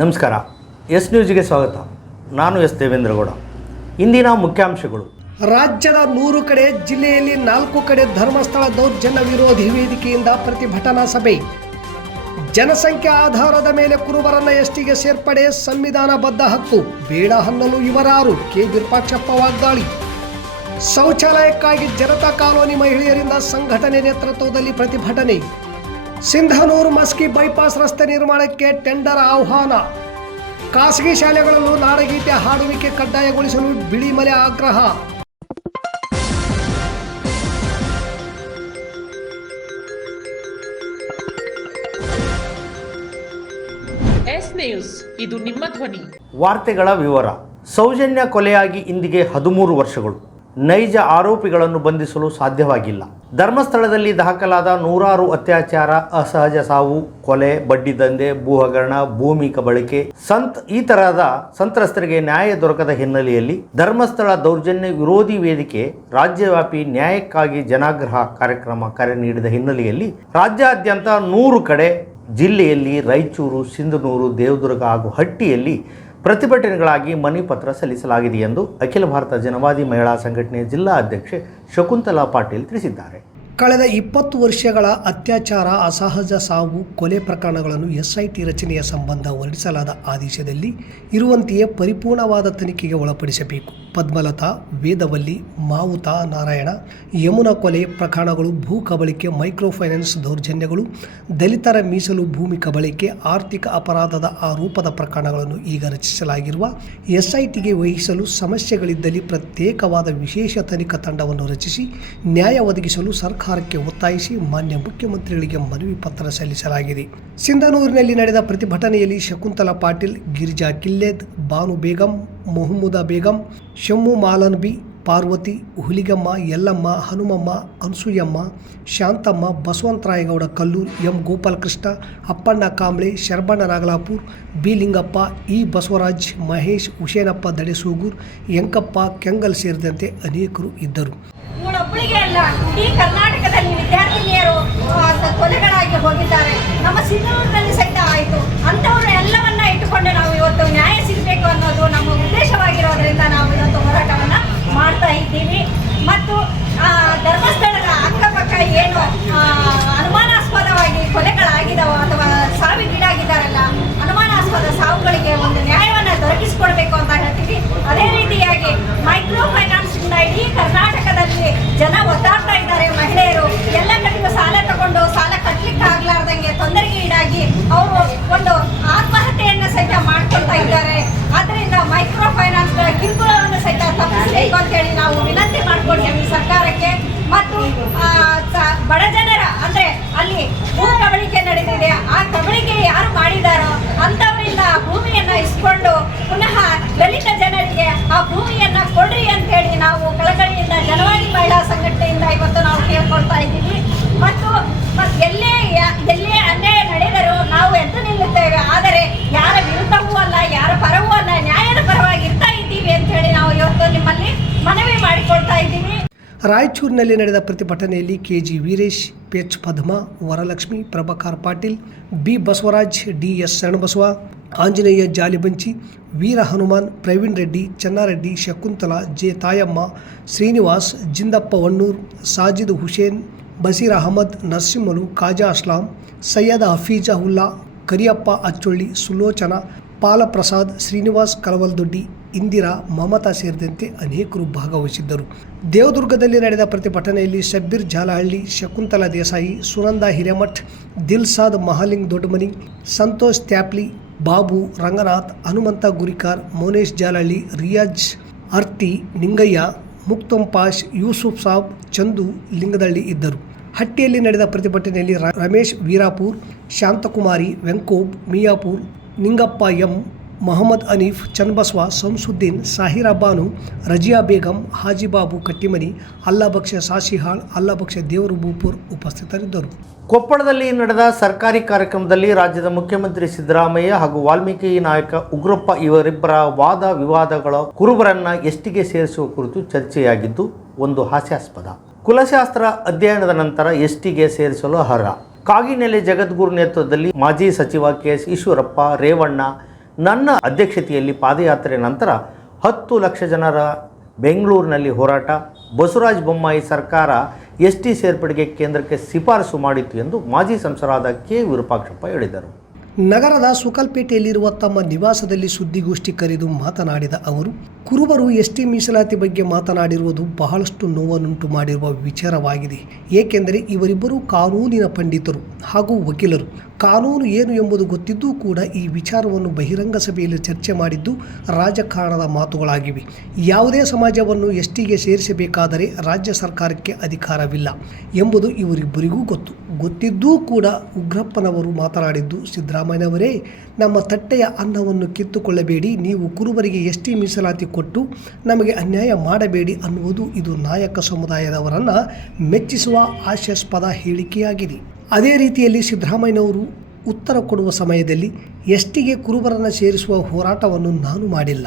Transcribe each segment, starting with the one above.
ನಮಸ್ಕಾರ. ಎಸ್ ನ್ಯೂಸ್ಗೆ ಸ್ವಾಗತ. ನಾನು ಎಸ್ ದೇವೇಂದ್ರಗೌಡ ಇಂದಿನ ಮುಖ್ಯಾಂಶಗಳು. ರಾಜ್ಯದ ನೂರು ಕಡೆ, ಜಿಲ್ಲೆಯಲ್ಲಿ ನಾಲ್ಕು ಕಡೆ ಧರ್ಮಸ್ಥಳ ದೌರ್ಜನ್ಯ ವಿರೋಧಿ ವೇದಿಕೆಯಿಂದ ಪ್ರತಿಭಟನಾ ಸಭೆ. ಜನಸಂಖ್ಯೆ ಆಧಾರದ ಮೇಲೆ ಕುರುಬರನ್ನ ಎಸ್ಟಿಗೆ ಸೇರ್ಪಡೆ ಸಂವಿಧಾನಬದ್ಧ ಹಕ್ಕು. ಬೇಡ ಹನ್ನಲು ಇವರಾರು ಕೆ ವಿರೂಪಾಕ್ಷಪ್ಪ ವಾಗ್ದಾಳಿ. ಶೌಚಾಲಯಕ್ಕಾಗಿ ಜನತಾ ಕಾಲೋನಿ ಮಹಿಳೆಯರಿಂದ ಸಂಘಟನೆ ನೇತೃತ್ವದಲ್ಲಿ ಪ್ರತಿಭಟನೆ. ಸಿಂಧನೂರು ಮಸ್ಕಿ ಬೈಪಾಸ್ ರಸ್ತೆ ನಿರ್ಮಾಣಕ್ಕೆ ಟೆಂಡರ್ ಆಹ್ವಾನ. ಖಾಸಗಿ ಶಾಲೆಗಳಲ್ಲೂ ನಾಡಗೀತೆ ಹಾಡುವಿಕೆ ಕಡ್ಡಾಯಗೊಳಿಸಲು ಬಿಳಿಮಲೆ ಆಗ್ರಹ. ಎಸ್ ನ್ಯೂಸ್ ಇದು ನಿಮ್ಮ ಧ್ವನಿ. ವಾರ್ತೆಗಳ ವಿವರ. ಸೌಜನ್ಯ ಕೊಲೆಯಾಗಿ ಇಂದಿಗೆ ಹದಿಮೂರು ವರ್ಷಗಳು. ನೈಜ ಆರೋಪಿಗಳನ್ನು ಬಂಧಿಸಲು ಸಾಧ್ಯವಾಗಿಲ್ಲ. ಧರ್ಮಸ್ಥಳದಲ್ಲಿ ದಾಖಲಾದ ನೂರಾರು ಅತ್ಯಾಚಾರ, ಅಸಹಜ ಸಾವು, ಕೊಲೆ, ಬಡ್ಡಿ ದಂಧೆ ಭೂ ಹಗರಣ ಭೂಮಿ ಕಬಳಿಕೆ, ಸಂತ್ ಈ ತರಹದ ಸಂತ್ರಸ್ತರಿಗೆ ನ್ಯಾಯ ದೊರಕದ ಹಿನ್ನೆಲೆಯಲ್ಲಿ ಧರ್ಮಸ್ಥಳ ದೌರ್ಜನ್ಯ ವಿರೋಧಿ ವೇದಿಕೆ ರಾಜ್ಯವ್ಯಾಪಿ ನ್ಯಾಯಕ್ಕಾಗಿ ಜನಾಗ್ರಹ ಕಾರ್ಯಕ್ರಮ ಕರೆ ನೀಡಿದ ಹಿನ್ನೆಲೆಯಲ್ಲಿ ರಾಜ್ಯಾದ್ಯಂತ ನೂರು ಕಡೆ ಜಿಲ್ಲೆಯಲ್ಲಿ ರಾಯಚೂರು, ಸಿಂಧನೂರು, ದೇವದುರ್ಗ ಹಾಗೂ ಹಟ್ಟಿಯಲ್ಲಿ ಪ್ರತಿಭಟನೆಗಳಾಗಿ ಮನವಿ ಪತ್ರ ಸಲ್ಲಿಸಲಾಗಿದೆ ಎಂದು ಅಖಿಲ ಭಾರತ ಜನವಾದಿ ಮಹಿಳಾ ಸಂಘಟನೆಯ ಜಿಲ್ಲಾ ಅಧ್ಯಕ್ಷೆ ಶಕುಂತಲಾ ಪಾಟೀಲ್ ತಿಳಿಸಿದ್ದಾರೆ. ಕಳೆದ ಇಪ್ಪತ್ತು ವರ್ಷಗಳ ಅತ್ಯಾಚಾರ, ಅಸಹಜ ಸಾವು, ಕೊಲೆ ಪ್ರಕರಣಗಳನ್ನು ಎಸ್ಐಟಿ ರಚನೆಯ ಸಂಬಂಧ ಹೊರಡಿಸಲಾದ ಆದೇಶದಲ್ಲಿ ಇರುವಂತೆಯೇ ಪರಿಪೂರ್ಣವಾದ ತನಿಖೆಗೆ ಒಳಪಡಿಸಬೇಕು. ಪದ್ಮಲತಾ, ವೇದವಲ್ಲಿ, ಮಾವುತ ನಾರಾಯಣ, ಯಮುನಾ ಕೊಲೆ ಪ್ರಕರಣಗಳು, ಭೂ ಕಬಳಿಕೆ ಮೈಕ್ರೋ ಫೈನಾನ್ಸ್ ದೌರ್ಜನ್ಯಗಳು, ದಲಿತರ ಮೀಸಲು ಭೂಮಿ ಕಬಳಿಕೆ, ಆರ್ಥಿಕ ಅಪರಾಧದ ಆರೋಪದ ಪ್ರಕರಣಗಳನ್ನು ಈಗ ರಚಿಸಲಾಗಿರುವ ಎಸ್ಐಟಿಗೆ ವಹಿಸಲು ಸಮಸ್ಯೆಗಳಿದ್ದಲ್ಲಿ ಪ್ರತ್ಯೇಕವಾದ ವಿಶೇಷ ತನಿಖಾ ತಂಡವನ್ನು ರಚಿಸಿ, ನ್ಯಾಯ ಒದಗಿಸಲು ಸರ್ಕಾರಕ್ಕೆ ಒತ್ತಾಯಿಸಿ ಮಾನ್ಯ ಮುಖ್ಯಮಂತ್ರಿಗಳಿಗೆ ಮನವಿ ಪತ್ರ ಸಲ್ಲಿಸಲಾಗಿದೆ. ಸಿಂಧನೂರಿನಲ್ಲಿ ನಡೆದ ಪ್ರತಿಭಟನೆಯಲ್ಲಿ Shakuntala Patil, Girija Killed Banu Begum Mohammad Begum, Shammu Malanbi Parvati, Huligamma, Yallamma, Hanumamma, Ansuyamma, Shantamma, Basavantarayagouda Kallur, M Gopalakrishna, Appanna Kamble Sharbanna Nagalapur, B Lingappa, E Basavaraj, Mahesh Husenappa Dadesugur Yankappa Kengal ಸೇರಿದಂತೆ ಅನೇಕರು ಇದ್ದರು. ಕರ್ನಾಟಕದಲ್ಲಿ ಕೊಲೆಗಳಾಗಿ ಹೋಗಿದ್ದಾರೆ. ನಮ್ಮ ಸಿಂಧೂರಿನಲ್ಲಿ ಸಹಿತ ಆಯಿತು. ಅಂಥವ್ರ ಎಲ್ಲವನ್ನ ಇಟ್ಟುಕೊಂಡು ನಾವು ಇವತ್ತು ನ್ಯಾಯ ಸಿಗಬೇಕು ಅನ್ನೋದು ನಮ್ಮ ಉದ್ದೇಶವಾಗಿರೋದ್ರಿಂದ ನಾವು ಇವತ್ತು ಹೋರಾಟವನ್ನು ಮಾಡ್ತಾ ಇದ್ದೀವಿ. ಮತ್ತು ಆ, ಧರ್ಮಸ್ಥಳದ ಅಕ್ಕಪಕ್ಕ ಏನು ಆ, ಅನುಮಾನಾಸ್ಪದವಾಗಿ ಕೊಲೆಗಳಾಗಿದಾವೋ ಅಥವಾ ಸಾವಿಗೀಡಾಗಿದ್ದಾರಲ್ಲ ಅನುಮಾನಾಸ್ಪದ ಸಾವುಗಳಿಗೆ ಒಂದು ನ್ಯಾಯವನ್ನು ದೊರಕಿಸಿಕೊಡ್ಬೇಕು ಅಂತ ಹೇಳ್ತೀವಿ ಅದೇ ರೀತಿಯಾಗಿ ಮೈಕ್ರೋ ಫೈನಾನ್ಸ್ ಇಂದ ಇಡೀ ಕರ್ನಾಟಕದಲ್ಲಿ ಜನ ಒದ್ದಾಡ್ತಾ ಇದ್ದಾರೆ ಮಹಿಳೆಯರು ಎಲ್ಲ ಕಡೆಗೂ ಸಾಲ ತಗೊಂಡು ಸಾಲ ಕಟ್ಟಲಿಕ್ಕೆ ಆಗ್ಲಾರ್ದಂಗೆ ತೊಂದರೆಗೆ ಈಡಾಗಿ ಅವರು ಒಂದು ಆತ್ಮಹತ್ಯೆಯನ್ನು ಸಹಿತ ಮಾಡ್ಕೊಳ್ತಾ ಇದ್ದಾರೆ. ಆದ್ದರಿಂದ ಮೈಕ್ರೋ ಫೈನಾನ್ಸ್ ಕಿರುಕುಳವನ್ನು ಸಹಿತ ತಪ್ಪಿಸಬೇಕು ಅಂತೇಳಿ ನಾವು ವಿನಂತಿ ಮಾಡ್ಕೊಳ್ತೀವಿ ಸರ್ಕಾರಕ್ಕೆ. ಮತ್ತು ಬಡ ಜನರ, ಅಂದ್ರೆ ಅಲ್ಲಿ ಭೂ ಕಬಳಿಕೆ ನಡೆದಿದೆ. ಆ ಕಬಳಿಕೆ ಯಾರು ಮಾಡಿದಾರೋ ಅಂತವರಿಂದ ಭೂಮಿಯನ್ನ ಇಸ್ಕೊಂಡು ಪುನಃ ದಲಿತ ಜನರಿಗೆ ಆ ಭೂಮಿಯನ್ನ ಕೊಡ್ರಿ ಅಂತೇಳಿ ನಾವು ಕಳಕಳಿಯಿಂದ ಜನವಾದಿ ಮಹಿಳಾ ಸಂಘಟನೆಯಿಂದ ಇವತ್ತು ನಾವು ಕೇಳ್ಕೊಳ್ತಾ ಇದ್ದೀವಿ. ಮತ್ತು ಎಲ್ಲೇ ಎಲ್ಲೇ ಎದ್ದು ನಿಲ್ಲುತ್ತೇವೆ ಆದರೆ ಯಾರ ವಿರುದ್ಧವೂ ಅಲ್ಲ, ಯಾರ ಪರವೂ ಅಲ್ಲ, ನ್ಯಾಯದ ಪರವಾಗಿ ಇರ್ತಾ ಇದ್ದೀವಿ ಅಂತ ಹೇಳಿ ನಾವು ಇವತ್ತು ನಿಮ್ಮಲ್ಲಿ ಮನವಿ ಮಾಡಿಕೊಳ್ತಾ ಇದ್ದೀವಿ. ರಾಯಚೂರಿನಲ್ಲಿ ನಡೆದ ಪ್ರತಿಭಟನೆಯಲ್ಲಿ K G Veeresh H Padma, Varalakshmi, Prabhakar Patil, B Basavaraj, D S Sharanabasava, Anjaneya Jalibanchi, Veera Hanuman, Praveen Reddy, Channareddy, Shakuntala, J Tayamma, Srinivas, Jindappa Vannur Sajid Hussain, Basheer Ahmad Narasimhalu Khaja Aslam, Syed Hafeeza Ulla Kariyappa Achcholli, Sulochana, Palaprasad, Srinivas Kalavaldoddi, Indira, Mamata ಸೇರಿದಂತೆ ಅನೇಕರು ಭಾಗವಹಿಸಿದ್ದರು. ದೇವದುರ್ಗದಲ್ಲಿ ನಡೆದ ಪ್ರತಿಭಟನೆಯಲ್ಲಿ ಶಬ್ಬೀರ್ ಜಾಲಹಳ್ಳಿ, ಶಕುಂತಲಾ ದೇಸಾಯಿ, ಸುನಂದ ಹಿರೇಮಠ್, ದಿಲ್ಸಾದ್ ಮಹಾಲಿಂಗ್ ದೊಡ್ಡಮನಿ, ಸಂತೋಷ್ ತ್ಯಾಪ್ಲಿ, ಬಾಬು ರಂಗನಾಥ್, ಹನುಮಂತ ಗುರಿಕಾರ್, ಮೌನೇಶ್ ಜಾಲಹಳ್ಳಿ, ರಿಯಾಜ್ ಅರ್ತಿ, ನಿಂಗಯ್ಯ ಮುಕ್ತಂಪಾಶ್ ಯೂಸುಫ್ ಸಾಬ್, ಚಂದು ಲಿಂಗದಳ್ಳಿ ಇದ್ದರು. ಹಟ್ಟಿಯಲ್ಲಿ ನಡೆದ ಪ್ರತಿಭಟನೆಯಲ್ಲಿ Ramesh Veerapur, Shanthakumari Venkob Miyapur, Ningappa M, Mohammed Anif, Chanbasva, Samsuddin, Sahira Banu, Raziya Begum, Hajibabu Kattimani Allabhaksha Sashihal Allabhaksha ದೇವರು ಬೂಪುರ್ ಉಪಸ್ಥಿತರಿದ್ದರು. ಕೊಪ್ಪಳದಲ್ಲಿ ನಡೆದ ಸರ್ಕಾರಿ ಕಾರ್ಯಕ್ರಮದಲ್ಲಿ ರಾಜ್ಯದ ಮುಖ್ಯಮಂತ್ರಿ ಸಿದ್ದರಾಮಯ್ಯ ಹಾಗೂ ವಾಲ್ಮೀಕಿ ನಾಯಕ ಉಗ್ರಪ್ಪ ಇವರಿಬ್ಬರ ವಾದ ವಿವಾದಗಳ ಕುರುಬರನ್ನ ಎಷ್ಟಿಗೆ ಸೇರಿಸುವ ಕುರಿತು ಚರ್ಚೆಯಾಗಿದ್ದು ಒಂದು ಹಾಸ್ಯಾಸ್ಪದ. ಕುಲಶಾಸ್ತ್ರ ಅಧ್ಯಯನದ ನಂತರ ಎಸ್ಟಿಗೆ ಸೇರಿಸಲು ಅರ್ಹ. ಕಾಗಿನೆಲೆ ಜಗದ್ಗುರು ನೇತೃತ್ವದಲ್ಲಿ ಮಾಜಿ ಸಚಿವ ಕೆ ಎಸ್ ಈಶ್ವರಪ್ಪ, ರೇವಣ್ಣ ನನ್ನ ಅಧ್ಯಕ್ಷತೆಯಲ್ಲಿ ಪಾದಯಾತ್ರೆ ನಂತರ ಹತ್ತು ಲಕ್ಷ ಜನರ ಬೆಂಗಳೂರಿನಲ್ಲಿ ಹೋರಾಟ. ಬಸವರಾಜ ಬೊಮ್ಮಾಯಿ ಸರ್ಕಾರ ಎಸ್ ಟಿ ಸೇರ್ಪಡೆಗೆ ಕೇಂದ್ರಕ್ಕೆ ಶಿಫಾರಸು ಮಾಡಿತ್ತು ಎಂದು ಮಾಜಿ ಸಂಸದರಾದ ಕೆ ವಿರೂಪಾಕ್ಷಪ್ಪ ಹೇಳಿದರು. ನಗರದ ಸುಕಲ್ಪೇಟೆಯಲ್ಲಿರುವ ತಮ್ಮ ನಿವಾಸದಲ್ಲಿ ಸುದ್ದಿಗೋಷ್ಠಿ ಕರೆದು ಮಾತನಾಡಿದ ಅವರು, ಕುರುಬರು ಎಸ್ಟಿ ಮೀಸಲಾತಿ ಬಗ್ಗೆ ಮಾತನಾಡಿರುವುದು ಬಹಳಷ್ಟು ನೋವನ್ನುಂಟು ಮಾಡಿರುವ ವಿಚಾರವಾಗಿದೆ. ಏಕೆಂದರೆ ಇವರಿಬ್ಬರು ಕಾನೂನಿನ ಪಂಡಿತರು ಹಾಗೂ ವಕೀಲರು. ಕಾನೂನು ಏನು ಎಂಬುದು ಗೊತ್ತಿದ್ದೂ ಕೂಡ ಈ ವಿಚಾರವನ್ನು ಬಹಿರಂಗ ಸಭೆಯಲ್ಲಿ ಚರ್ಚೆ ಮಾಡಿದ್ದು ರಾಜಕಾರಣದ ಮಾತುಗಳಾಗಿವೆ. ಯಾವುದೇ ಸಮಾಜವನ್ನು ಎಸ್ಟಿಗೆ ಸೇರಿಸಬೇಕಾದರೆ ರಾಜ್ಯ ಸರ್ಕಾರಕ್ಕೆ ಅಧಿಕಾರವಿಲ್ಲ ಎಂಬುದು ಇವರಿಬ್ಬರಿಗೂ ಗೊತ್ತು. ಗೊತ್ತಿದ್ದೂ ಕೂಡ ಉಗ್ರಪ್ಪನವರು ಮಾತನಾಡಿದ್ದು ಸಿದ್ದರಾಮಯ್ಯನವರೇ ನಮ್ಮ ತಟ್ಟೆಯ ಅನ್ನವನ್ನು ಕಿತ್ತುಕೊಳ್ಳಬೇಡಿ, ನೀವು ಕುರುಬರಿಗೆ ಎಷ್ಟೇ ಮೀಸಲಾತಿ ಕೊಟ್ಟು ನಮಗೆ ಅನ್ಯಾಯ ಮಾಡಬೇಡಿ ಅನ್ನುವುದು ಇದು ನಾಯಕ ಸಮುದಾಯದವರನ್ನು ಮೆಚ್ಚಿಸುವ ಹಾಸ್ಯಾಸ್ಪದ ಹೇಳಿಕೆಯಾಗಿದೆ. ಅದೇ ರೀತಿಯಲ್ಲಿ ಸಿದ್ದರಾಮಯ್ಯನವರು ಉತ್ತರ ಕೊಡುವ ಸಮಯದಲ್ಲಿ ಎಸ್ಟಿಗೆ ಕುರುಬರನ್ನು ಸೇರಿಸುವ ಹೋರಾಟವನ್ನು ನಾನು ಮಾಡಿಲ್ಲ,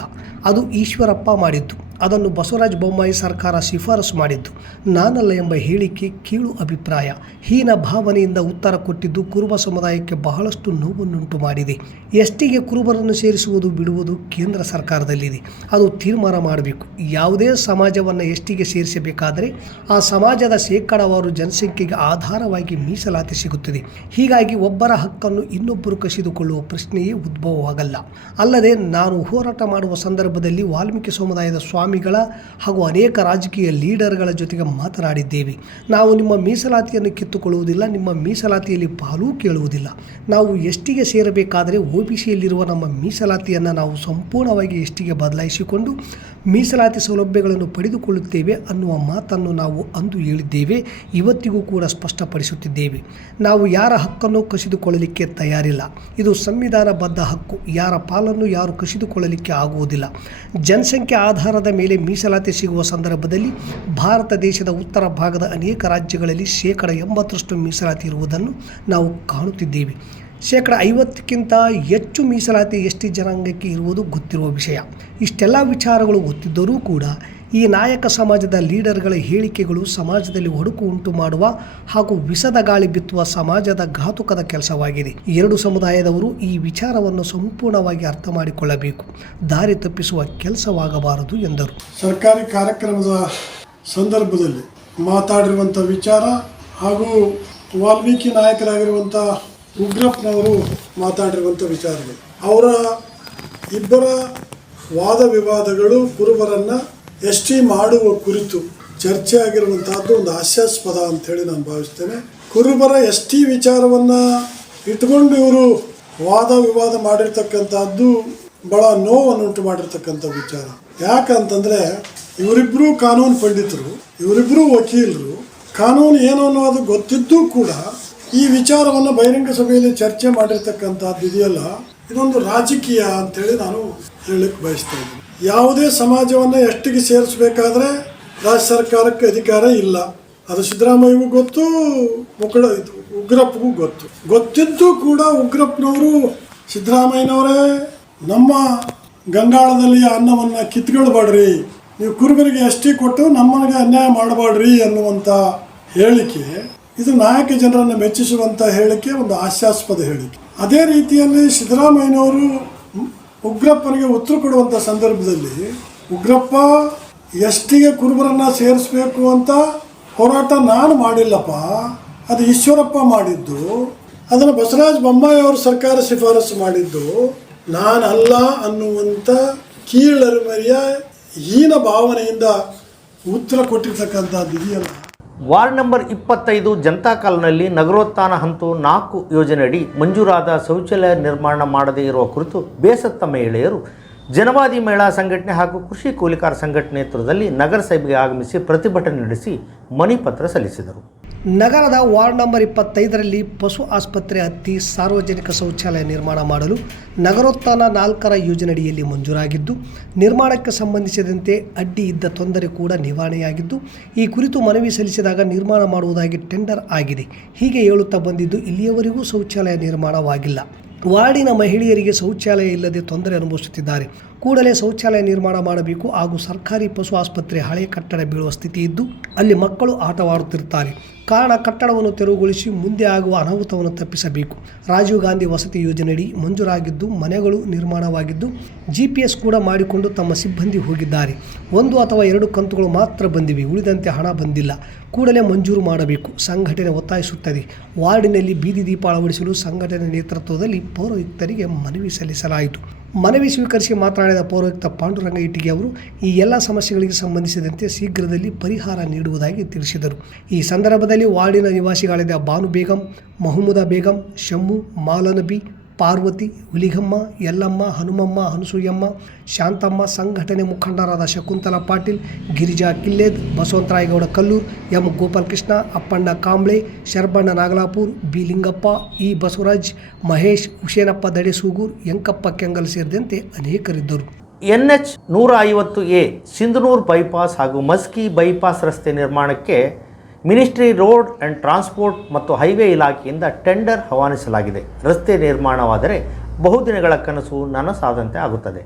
ಅದು ಈಶ್ವರಪ್ಪ ಮಾಡಿದ್ದು. ಅದನ್ನು ಬಸವರಾಜ ಬೊಮ್ಮಾಯಿ ಸರ್ಕಾರ ಶಿಫಾರಸು ಮಾಡಿದ್ದು. ನಾನಲ್ಲ ಎಂಬ ಹೇಳಿಕೆ ಕೀಳು ಅಭಿಪ್ರಾಯ. ಹೀನ ಭಾವನೆಯಿಂದ ಉತ್ತರ ಕೊಟ್ಟಿದ್ದು ಕುರುಬ ಸಮುದಾಯಕ್ಕೆ ಬಹಳಷ್ಟು ನೋವನ್ನುಂಟು ಮಾಡಿದೆ. ಎಷ್ಟಿಗೆ ಕುರುಬರನ್ನು ಸೇರಿಸುವುದು ಬಿಡುವುದು ಕೇಂದ್ರ ಸರ್ಕಾರದಲ್ಲಿದೆ. ಅದು ತೀರ್ಮಾನ ಮಾಡಬೇಕು. ಯಾವುದೇ ಸಮಾಜವನ್ನು ಎಷ್ಟಿಗೆ ಸೇರಿಸಬೇಕಾದರೆ ಆ ಸಮಾಜದ ಶೇಕಡಾವಾರು ಜನಸಂಖ್ಯೆಗೆ ಆಧಾರವಾಗಿ ಮೀಸಲಾತಿ ಸಿಗುತ್ತದೆ. ಹೀಗಾಗಿ ಒಬ್ಬರ ಹಕ್ಕನ್ನು ಇನ್ನೊಬ್ಬರು ಕಸಿದುಕೊಳ್ಳುವ ಪ್ರಶ್ನೆಯೇ ಉದ್ಭವವಾಗಲ್ಲ. ಅಲ್ಲದೆ ನಾನು ಹೋರಾಟ ಮಾಡುವ ಸಂದರ್ಭದಲ್ಲಿ ವಾಲ್ಮೀಕಿ ಸಮುದಾಯದ ಸ್ವಾಮಿಗಳ ಹಾಗೂ ಅನೇಕ ರಾಜಕೀಯ ಲೀಡರ್ಗಳ ಜೊತೆಗೆ ಮಾತನಾಡಿದ್ದೇವೆ. ನಾವು ನಿಮ್ಮ ಮೀಸಲಾತಿಯನ್ನು ಕಿತ್ತುಕೊಳ್ಳುವುದಿಲ್ಲ, ನಿಮ್ಮ ಮೀಸಲಾತಿಯಲ್ಲಿ ಪಾಲೂ ಕೇಳುವುದಿಲ್ಲ. ನಾವು ಎಷ್ಟಿಗೆ ಸೇರಬೇಕಾದರೆ ಒ ಬಿ ಸಿಯಲ್ಲಿರುವ ನಮ್ಮ ಮೀಸಲಾತಿಯನ್ನು ನಾವು ಸಂಪೂರ್ಣವಾಗಿ ಎಷ್ಟಿಗೆ ಬದಲಾಯಿಸಿಕೊಂಡು ಮೀಸಲಾತಿ ಸೌಲಭ್ಯಗಳನ್ನು ಪಡೆದುಕೊಳ್ಳುತ್ತೇವೆ ಅನ್ನುವ ಮಾತನ್ನು ನಾವು ಅಂದು ಹೇಳಿದ್ದೇವೆ, ಇವತ್ತಿಗೂ ಕೂಡ ಸ್ಪಷ್ಟಪಡಿಸುತ್ತಿದ್ದೇವೆ. ನಾವು ಯಾರ ಹಕ್ಕನ್ನು ಕಸಿದುಕೊಳ್ಳಲಿಕ್ಕೆ ತಯಾರಿಲ್ಲ. ಇದು ಸಂವಿಧಾನಬದ್ಧ ಹಕ್ಕು. ಯಾರ ಪಾಲನ್ನು ಯಾರು ಕಸಿದುಕೊಳ್ಳಲಿಕ್ಕೆ ಆಗುವುದಿಲ್ಲ. ಜನಸಂಖ್ಯೆ ಆಧಾರದ ಮೇಲೆ ಮೀಸಲಾತಿ ಸಿಗುವ ಸಂದರ್ಭದಲ್ಲಿ ಭಾರತ ದೇಶದ ಉತ್ತರ ಭಾಗದ ಅನೇಕ ರಾಜ್ಯಗಳಲ್ಲಿ ಶೇಕಡ ಎಂಬತ್ತರಷ್ಟು ಮೀಸಲಾತಿ ಇರುವುದನ್ನು ನಾವು ಕಾಣುತ್ತಿದ್ದೇವೆ. ಶೇಕಡ ಐವತ್ತಕ್ಕಿಂತ ಹೆಚ್ಚು ಮೀಸಲಾತಿ ಎಷ್ಟು ಜನಾಂಗಕ್ಕೆ ಇರುವುದು ಗೊತ್ತಿರುವ ವಿಷಯ. ಇಷ್ಟೆಲ್ಲ ವಿಚಾರಗಳು ಗೊತ್ತಿದ್ದರೂ ಕೂಡ ಈ ನಾಯಕ ಸಮಾಜದ ಲೀಡರ್ಗಳ ಹೇಳಿಕೆಗಳು ಸಮಾಜದಲ್ಲಿ ಒಡುಕು ಉಂಟು ಮಾಡುವ ಹಾಗೂ ವಿಷದ ಗಾಳಿ ಬಿತ್ತುವ ಸಮಾಜದ ಘಾತುಕದ ಕೆಲಸವಾಗಿದೆ. ಎರಡು ಸಮುದಾಯದವರು ಈ ವಿಚಾರವನ್ನು ಸಂಪೂರ್ಣವಾಗಿ ಅರ್ಥ ಮಾಡಿಕೊಳ್ಳಬೇಕು. ದಾರಿ ತಪ್ಪಿಸುವ ಕೆಲಸವಾಗಬಾರದು ಎಂದರು. ಸರ್ಕಾರಿ ಕಾರ್ಯಕ್ರಮದ ಸಂದರ್ಭದಲ್ಲಿ ಮಾತಾಡಿರುವಂಥ ವಿಚಾರ ಹಾಗೂ ವಾಲ್ಮೀಕಿ ನಾಯಕರಾಗಿರುವಂಥ ಉಗ್ರಪ್ಪನವರು ಮಾತಾಡಿರುವಂಥ ವಿಚಾರಗಳು. ಅವರ ಇಬ್ಬರ ವಾದ ವಿವಾದಗಳು ಕುರುಬರನ್ನು ಎಸ್ ಟಿ ಮಾಡುವ ಕುರಿತು ಚರ್ಚೆ ಆಗಿರುವಂತಹದ್ದು ಒಂದು ಹಾಸ್ಯಾಸ್ಪದ ಅಂತೇಳಿ ನಾನು ಭಾವಿಸ್ತೇನೆ. ಕುರುಬರ ಎಸ್ ಟಿ ವಿಚಾರವನ್ನು ಇಟ್ಕೊಂಡು ಇವರು ವಾದ ವಿವಾದ ಮಾಡಿರ್ತಕ್ಕಂಥದ್ದು ಬಹಳ ನೋವನ್ನುಂಟು ಮಾಡಿರ್ತಕ್ಕಂಥ ವಿಚಾರ. ಯಾಕಂತಂದ್ರೆ ಇವರಿಬ್ಬರು ಕಾನೂನು ಪಂಡಿತರು ಇವರಿಬ್ಬರು ವಕೀಲರು, ಕಾನೂನು ಏನು ಅನ್ನೋದು ಗೊತ್ತಿದ್ದೂ ಕೂಡ ಈ ವಿಚಾರವನ್ನು ಬಹಿರಂಗ ಸಭೆಯಲ್ಲಿ ಚರ್ಚೆ ಮಾಡಿರ್ತಕ್ಕಂಥದ್ದು ಇದೆಯಲ್ಲ, ಇದೊಂದು ರಾಜಕೀಯ ಅಂತೇಳಿ ನಾನು ಹೇಳಕ್ಕೆ ಬಯಸ್ತಾ ಇದ್ದೀನಿ. ಯಾವುದೇ ಸಮಾಜವನ್ನು ಎಷ್ಟಿಗೆ ಸೇರಿಸಬೇಕಾದ್ರೆ ರಾಜ್ಯ ಸರ್ಕಾರಕ್ಕೆ ಅಧಿಕಾರ ಇಲ್ಲ. ಅದು ಸಿದ್ದರಾಮಯ್ಯಗೂ ಗೊತ್ತು ಇದು ಉಗ್ರಪ್ಪಗೂ ಗೊತ್ತು. ಗೊತ್ತಿದ್ದು ಕೂಡ ಉಗ್ರಪ್ಪನವರು ಸಿದ್ದರಾಮಯ್ಯನವರೇ, ನಮ್ಮ ಗಂಗಾಳದಲ್ಲಿ ಅನ್ನವನ್ನು ಕಿತ್ಕೊಳ್ಬೇಡ್ರಿ. ನೀವು ಕುರುಬರಿಗೆ ಎಷ್ಟೇ ಕೊಟ್ಟು ನಮ್ಮನಿಗೆ ಅನ್ಯಾಯ ಮಾಡಬೇಡ್ರಿ ಅನ್ನುವಂಥ ಹೇಳಿಕೆ ಇದು ನಾಯಕ ಜನರನ್ನು ಮೆಚ್ಚಿಸುವಂಥ ಹೇಳಿಕೆ ಒಂದು ಹಾಸ್ಯಾಸ್ಪದ ಹೇಳಿಕೆ. ಅದೇ ರೀತಿಯಲ್ಲಿ ಸಿದ್ದರಾಮಯ್ಯನವರು ಉಗ್ರಪ್ಪನಿಗೆ ಉತ್ತರ ಕೊಡುವಂಥ ಸಂದರ್ಭದಲ್ಲಿ ಉಗ್ರಪ್ಪ ಎಷ್ಟಿಗೆ ಕುರುಬರನ್ನ ಸೇರಿಸಬೇಕು ಅಂತ ಹೋರಾಟ ನಾನು ಮಾಡಿಲ್ಲಪ್ಪ, ಅದು ಈಶ್ವರಪ್ಪ ಮಾಡಿದ್ದು, ಅದನ್ನು ಬಸವರಾಜ ಬೊಮ್ಮಾಯಿ ಅವರು ಸರ್ಕಾರ ಶಿಫಾರಸು ಮಾಡಿದ್ದು, ನಾನಲ್ಲ ಅನ್ನುವಂಥ ಕೀಳರಿಮೆಯ ಹೀನ ಭಾವನೆಯಿಂದ ಉತ್ತರ ಕೊಟ್ಟಿರ್ತಕ್ಕಂಥದ್ದು ಇದೆಯಲ್ಲ. ವಾರ್ಡ್ ನಂಬರ್ ಇಪ್ಪತ್ತೈದು ಜನತಾ ಕಾಲನಲ್ಲಿ ನಗರೋತ್ಥಾನ ಹಂತು ನಾಲ್ಕು ಯೋಜನೆಯಡಿ ಮಂಜೂರಾದ ಶೌಚಾಲಯ ನಿರ್ಮಾಣ ಮಾಡದೇ ಇರುವ ಕುರಿತು ಬೇಸತ್ತ ಮಹಿಳೆಯರು ಜನವಾದಿ ಮಹಿಳಾ ಸಂಘಟನೆ ಹಾಗೂ ಕೃಷಿ ಕೂಲಿಕಾರ ಸಂಘಟನೆ ನೇತೃತ್ವದಲ್ಲಿ ನಗರಸಭೆಗೆ ಆಗಮಿಸಿ ಪ್ರತಿಭಟನೆ ನಡೆಸಿ ಮನಿಪತ್ರ ಸಲ್ಲಿಸಿದರು. ನಗರದ ವಾರ್ಡ್ ನಂಬರ್ ಇಪ್ಪತ್ತೈದರಲ್ಲಿ ಪಶು ಆಸ್ಪತ್ರೆ ಹತ್ತಿ ಸಾರ್ವಜನಿಕ ಶೌಚಾಲಯ ನಿರ್ಮಾಣ ಮಾಡಲು ನಗರೋತ್ಥಾನ ನಾಲ್ಕರ ಯೋಜನೆಯಡಿಯಲ್ಲಿ ಮಂಜೂರಾಗಿದ್ದು, ನಿರ್ಮಾಣಕ್ಕೆ ಸಂಬಂಧಿಸಿದಂತೆ ಅಡ್ಡಿ ಇದ್ದ ತೊಂದರೆ ಕೂಡ ನಿವಾರಣೆಯಾಗಿದ್ದು, ಈ ಕುರಿತು ಮನವಿ ಸಲ್ಲಿಸಿದಾಗ ನಿರ್ಮಾಣ ಮಾಡುವುದಾಗಿ ಟೆಂಡರ್ ಆಗಿದೆ. ಹೀಗೆ ಹೇಳುತ್ತಾ ಬಂದಿದ್ದು, ಇಲ್ಲಿಯವರೆಗೂ ಶೌಚಾಲಯ ನಿರ್ಮಾಣವಾಗಿಲ್ಲ. ವಾರ್ಡಿನ ಮಹಿಳೆಯರಿಗೆ ಶೌಚಾಲಯ ಇಲ್ಲದೆ ತೊಂದರೆ ಅನುಭವಿಸುತ್ತಿದ್ದಾರೆ. ಕೂಡಲೇ ಶೌಚಾಲಯ ನಿರ್ಮಾಣ ಮಾಡಬೇಕು ಹಾಗೂ ಸರ್ಕಾರಿ ಪಶು ಆಸ್ಪತ್ರೆ ಹಳೆ ಕಟ್ಟಡ ಬೀಳುವ ಸ್ಥಿತಿ ಇದ್ದು ಅಲ್ಲಿ ಮಕ್ಕಳು ಆಟವಾಡುತ್ತಿರುತ್ತಾರೆ. ಕಾರಣ ಕಟ್ಟಡವನ್ನು ತೆರವುಗೊಳಿಸಿ ಮುಂದೆ ಆಗುವ ಅನಾಹುತವನ್ನು ತಪ್ಪಿಸಬೇಕು. ರಾಜೀವ್ ಗಾಂಧಿ ವಸತಿ ಯೋಜನೆಯಡಿ ಮಂಜೂರಾಗಿದ್ದು ಮನೆಗಳು ನಿರ್ಮಾಣವಾಗಿದ್ದು ಜಿಪಿಎಸ್ ಕೂಡ ಮಾಡಿಕೊಂಡು ತಮ್ಮ ಸಿಬ್ಬಂದಿ ಹೋಗಿದ್ದಾರೆ. ಒಂದು ಅಥವಾ ಎರಡು ಕಂತುಗಳು ಮಾತ್ರ ಬಂದಿವೆ. ಉಳಿದಂತೆ ಹಣ ಬಂದಿಲ್ಲ. ಕೂಡಲೇ ಮಂಜೂರು ಮಾಡಬೇಕು. ಸಂಘಟನೆ ಒತ್ತಾಯಿಸುತ್ತದೆ. ವಾರ್ಡಿನಲ್ಲಿ ಬೀದಿ ದೀಪ ಅಳವಡಿಸಲು ಸಂಘಟನೆ ನೇತೃತ್ವದಲ್ಲಿ ಪೌರಾಯುಕ್ತರಿಗೆ ಮನವಿ ಸಲ್ಲಿಸಲಾಯಿತು. ಮನವಿ ಸ್ವೀಕರಿಸಿ ಮಾತನಾಡಿದ ಪೌರಾಯುಕ್ತ ಪಾಂಡುರಂಗ ಇಟ್ಟಿಗೆ ಅವರು, ಈ ಎಲ್ಲ ಸಮಸ್ಯೆಗಳಿಗೆ ಸಂಬಂಧಿಸಿದಂತೆ ಶೀಘ್ರದಲ್ಲಿ ಪರಿಹಾರ ನೀಡುವುದಾಗಿ ತಿಳಿಸಿದರು. ಈ ಸಂದರ್ಭದಲ್ಲಿ ವಾರ್ಡಿನ ನಿವಾಸಿಗಳಾದ ಬಾನು ಬೇಗಂ, ಮಹಮೂದ ಬೇಗಂ, ಶಮ್ಮು, ಮಾಲನಬಿ ಪಾರ್ವತಿ, ಹುಲಿಗಮ್ಮ, ಯಲ್ಲಮ್ಮ, ಹನುಮಮ್ಮ, ಹನುಸೂಯಮ್ಮ, ಶಾಂತಮ್ಮ, ಸಂಘಟನೆ ಮುಖಂಡರಾದ Shakuntala Patil, Girija Killed Basavantarayagouda Kallur, M Gopalakrishna, Appanna Kamble, Sharabanna Nagalapur B Lingappa E Basavaraj, Mahesh Husenappa Dadesugur Yankappa Kengal ಸೇರಿದಂತೆ ಅನೇಕರಿದ್ದರು. ಎನ್ ಎಚ್ ನೂರ ಐವತ್ತು ಎ ಸಿಂಧನೂರು ಬೈಪಾಸ್ ಹಾಗೂ ಮಸ್ಕಿ ಬೈಪಾಸ್ ರಸ್ತೆ ನಿರ್ಮಾಣಕ್ಕೆ ಮಿನಿಸ್ಟ್ರಿ ರೋಡ್ ಆ್ಯಂಡ್ ಟ್ರಾನ್ಸ್ಪೋರ್ಟ್ ಮತ್ತು ಹೈವೇ ಇಲಾಖೆಯಿಂದ tender ಹವಾನಿಸಲಾಗಿದೆ ರಸ್ತೆ ನಿರ್ಮಾಣವಾದರೆ ಬಹುದಿನಗಳ ಕನಸು ನನಸಾದಂತೆ ಆಗುತ್ತದೆ.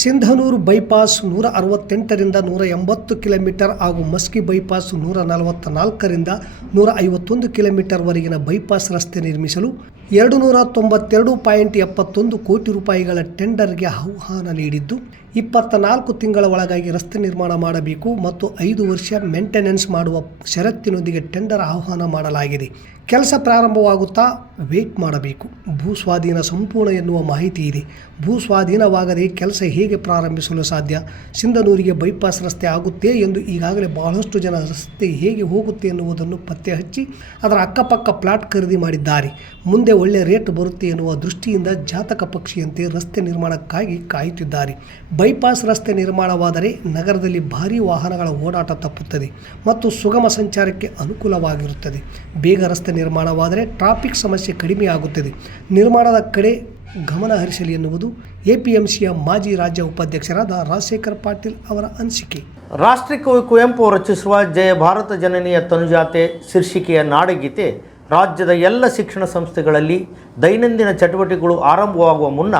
ಸಿಂಧನೂರು ಬೈಪಾಸ್ ನೂರ ಅರವತ್ತೆಂಟರಿಂದ ನೂರ ಎಂಬತ್ತು ಕಿಲೋಮೀಟರ್ ಹಾಗೂ ಮಸ್ಕಿ ಬೈಪಾಸ್ ನೂರ ನಲವತ್ತ ನಾಲ್ಕರಿಂದ ನೂರ ಐವತ್ತೊಂದು ಕಿಲೋಮೀಟರ್ವರೆಗಿನ ಬೈಪಾಸ್ ರಸ್ತೆ ನಿರ್ಮಿಸಲು ಎರಡು ನೂರ ತೊಂಬತ್ತೆರಡು ಪಾಯಿಂಟ್ ಎಪ್ಪತ್ತೊಂದು ಕೋಟಿ ರೂಪಾಯಿಗಳ ಟೆಂಡರ್ಗೆ ಆಹ್ವಾನ ನೀಡಿದ್ದು ಇಪ್ಪತ್ತ ನಾಲ್ಕು ತಿಂಗಳ ಒಳಗಾಗಿ ರಸ್ತೆ ನಿರ್ಮಾಣ ಮಾಡಬೇಕು ಮತ್ತು ಐದು ವರ್ಷ ಮೇಂಟೆನೆನ್ಸ್ ಮಾಡುವ ಷರತ್ತಿನೊಂದಿಗೆ ಟೆಂಡರ್ ಆಹ್ವಾನ ಮಾಡಲಾಗಿದೆ. ಕೆಲಸ ಪ್ರಾರಂಭವಾಗುತ್ತಾ ವೇಟ್ ಮಾಡಬೇಕು. ಭೂ ಸ್ವಾಧೀನ ಸಂಪೂರ್ಣ ಎನ್ನುವ ಮಾಹಿತಿ ಇದೆ. ಭೂ ಸ್ವಾಧೀನವಾಗದೆ ಕೆಲಸ ಹೇಗೆ ಪ್ರಾರಂಭಿಸಲು ಸಾಧ್ಯ? ಸಿಂಧನೂರಿಗೆ ಬೈಪಾಸ್ ರಸ್ತೆ ಆಗುತ್ತೆ ಎಂದು ಈಗಾಗಲೇ ಬಹಳಷ್ಟು ಜನ ರಸ್ತೆ ಹೇಗೆ ಹೋಗುತ್ತೆ ಎನ್ನುವುದನ್ನು ಪತ್ತೆ ಹಚ್ಚಿ ಅದರ ಅಕ್ಕಪಕ್ಕ ಪ್ಲಾಟ್ ಖರೀದಿ ಮಾಡಿದ್ದಾರೆ. ಮುಂದೆ ಒಳ್ಳೆ ರೇಟ್ ಬರುತ್ತೆ ಎನ್ನುವ ದೃಷ್ಟಿಯಿಂದ ಜಾತಕ ಪಕ್ಷಿಯಂತೆ ರಸ್ತೆ ನಿರ್ಮಾಣಕ್ಕಾಗಿ ಕಾಯುತ್ತಿದ್ದಾರೆ. ಬೈಪಾಸ್ ರಸ್ತೆ ನಿರ್ಮಾಣವಾದರೆ ನಗರದಲ್ಲಿ ಭಾರೀ ವಾಹನಗಳ ಓಡಾಟ ತಪ್ಪುತ್ತದೆ ಮತ್ತು ಸುಗಮ ಸಂಚಾರಕ್ಕೆ ಅನುಕೂಲವಾಗಿರುತ್ತದೆ. ಬೇಗ ರಸ್ತೆ ನಿರ್ಮಾಣವಾದರೆ ಟ್ರಾಫಿಕ್ ಸಮಸ್ಯೆ ಕಡಿಮೆಯಾಗುತ್ತದೆ. ನಿರ್ಮಾಣದ ಕಡೆ ಗಮನ ಹರಿಸಲಿ ಎನ್ನುವುದು ಎಪಿಎಂಸಿಯ ಮಾಜಿ ರಾಜ್ಯ ಉಪಾಧ್ಯಕ್ಷರಾದ ರಾಜಶೇಖರ್ ಪಾಟೀಲ್ ಅವರ ಅನಿಸಿಕೆ. ರಾಷ್ಟ್ರಕವಿ ಕುವೆಂಪು ರಚಿಸುವ ಜಯ ಭಾರತ ಜನನಿಯ ತನುಜಾತೆ ಶೀರ್ಷಿಕೆಯ ನಾಡಗೀತೆ ರಾಜ್ಯದ ಎಲ್ಲ ಶಿಕ್ಷಣ ಸಂಸ್ಥೆಗಳಲ್ಲಿ ದೈನಂದಿನ ಚಟುವಟಿಕೆಗಳು ಆರಂಭವಾಗುವ ಮುನ್ನ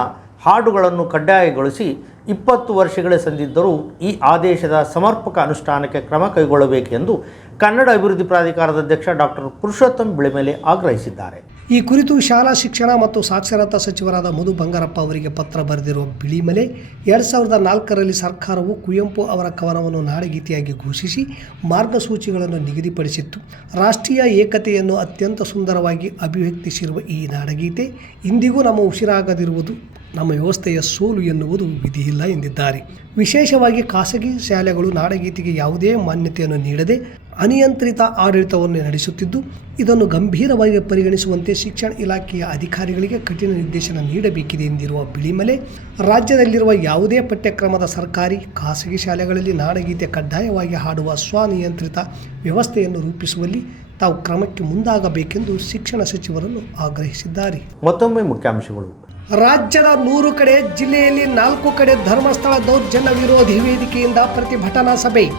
ಹಾಡುಗಳನ್ನು ಕಡ್ಡಾಯಗೊಳಿಸಿ ಇಪ್ಪತ್ತು ವರ್ಷಗಳೇ ಸಂದಿದ್ದರೂ ಈ ಆದೇಶದ ಸಮರ್ಪಕ ಅನುಷ್ಠಾನಕ್ಕೆ ಕ್ರಮ ಕೈಗೊಳ್ಳಬೇಕೆಂದು ಕನ್ನಡ ಅಭಿವೃದ್ಧಿ ಪ್ರಾಧಿಕಾರದ ಅಧ್ಯಕ್ಷ ಡಾಕ್ಟರ್ ಪುರುಷೋತ್ತಮ್ ಬಿಳಿಮೇಲೆ ಆಗ್ರಹಿಸಿದ್ದಾರೆ. ಈ ಕುರಿತು ಶಾಲಾ ಶಿಕ್ಷಣ ಮತ್ತು ಸಾಕ್ಷರತಾ ಸಚಿವರಾದ ಮಧು ಬಂಗಾರಪ್ಪ ಅವರಿಗೆ ಪತ್ರ ಬರೆದಿರುವ ಬಿಳಿಮಲೆ ಎರಡು ಸಾವಿರದ ನಾಲ್ಕರಲ್ಲಿ ಸರ್ಕಾರವು ಕುವೆಂಪು ಅವರ ಕವನವನ್ನು ನಾಡಗೀತೆಯಾಗಿ ಘೋಷಿಸಿ ಮಾರ್ಗಸೂಚಿಗಳನ್ನು ನಿಗದಿಪಡಿಸಿತ್ತು. ರಾಷ್ಟ್ರೀಯ ಏಕತೆಯನ್ನು ಅತ್ಯಂತ ಸುಂದರವಾಗಿ ಅಭಿವ್ಯಕ್ತಿಸಿರುವ ಈ ನಾಡಗೀತೆ ಇಂದಿಗೂ ನಮ್ಮ ಉಸಿರಾಗದಿರುವುದು. ನಮ್ಮ ವ್ಯವಸ್ಥೆಯ ಸೋಲು ಎನ್ನುವುದು ವಿಧಿಯಿಲ್ಲ ಎಂದಿದ್ದಾರೆ. ವಿಶೇಷವಾಗಿ ಖಾಸಗಿ ಶಾಲೆಗಳು ನಾಡಗೀತೆಗೆ ಯಾವುದೇ ಮಾನ್ಯತೆಯನ್ನು ನೀಡದೆ ಅನಿಯಂತ್ರಿತ ಆಡಳಿತವನ್ನು ನಡೆಸುತ್ತಿದ್ದು, ಇದನ್ನು ಗಂಭೀರವಾಗಿ ಪರಿಗಣಿಸುವಂತೆ ಶಿಕ್ಷಣ ಇಲಾಖೆಯ ಅಧಿಕಾರಿಗಳಿಗೆ ಕಠಿಣ ನಿರ್ದೇಶನ ನೀಡಬೇಕಿದೆ ಎಂದಿರುವ ಬಿಳಿಮಲೆ, ರಾಜ್ಯದಲ್ಲಿರುವ ಯಾವುದೇ ಪಠ್ಯಕ್ರಮದ ಸರ್ಕಾರಿ, ಖಾಸಗಿ ಶಾಲೆಗಳಲ್ಲಿ ನಾಡಗೀತೆ ಕಡ್ಡಾಯವಾಗಿ ಹಾಡುವ ಸ್ವನಿಯಂತ್ರಿತ ವ್ಯವಸ್ಥೆಯನ್ನು ರೂಪಿಸುವಲ್ಲಿ ತಾವು ಕ್ರಮಕ್ಕೆ ಮುಂದಾಗಬೇಕೆಂದು ಶಿಕ್ಷಣ ಸಚಿವರನ್ನು ಆಗ್ರಹಿಸಿದ್ದಾರೆ. ಮತ್ತೊಮ್ಮೆ ಮುಖ್ಯಾಂಶಗಳು. ರಾಜ್ಯದ ನೂರು ಕಡೆ, ಜಿಲ್ಲೆಯಲ್ಲಿ ನಾಲ್ಕು ಕಡೆ ಧರ್ಮಸ್ಥಳ ದೌರ್ಜನ್ಯ ವಿರೋಧಿ ವೇದಿಕೆಯಿಂದ ಪ್ರತಿಭಟನಾ ಸಭೆ.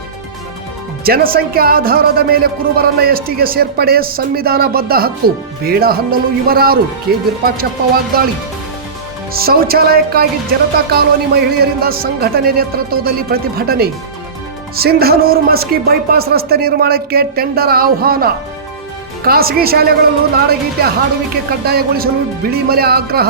ಜನಸಂಖ್ಯೆ ಆಧಾರದ ಮೇಲೆ ಕುರುಬರನ್ನ ಎಸ್ಟಿಗೆ ಸೇರ್ಪಡೆ, ಸಂವಿಧಾನಬದ್ಧ ಹಕ್ಕು, ಬೇಡ ಹನ್ನಲು ಇವರಾರು ಕೆ. ವಿರೂಪಾಕ್ಷಪ್ಪ ವಾಗ್ದಾಳಿ. ಶೌಚಾಲಯಕ್ಕಾಗಿ ಜನತಾ ಕಾಲೋನಿ ಮಹಿಳೆಯರಿಂದ ಸಂಘಟನೆ ನೇತೃತ್ವದಲ್ಲಿ ಪ್ರತಿಭಟನೆ. ಸಿಂಧನೂರು ಮಸ್ಕಿ ಬೈಪಾಸ್ ರಸ್ತೆ ನಿರ್ಮಾಣಕ್ಕೆ ಟೆಂಡರ್ ಆಹ್ವಾನ. ಖಾಸಗಿ ಶಾಲೆಗಳಲ್ಲೂ ನಾಡಗೀತೆ ಹಾಡುವಿಕೆ ಕಡ್ಡಾಯಗೊಳಿಸಲು ಬಿಳಿಮಲೆ ಆಗ್ರಹ.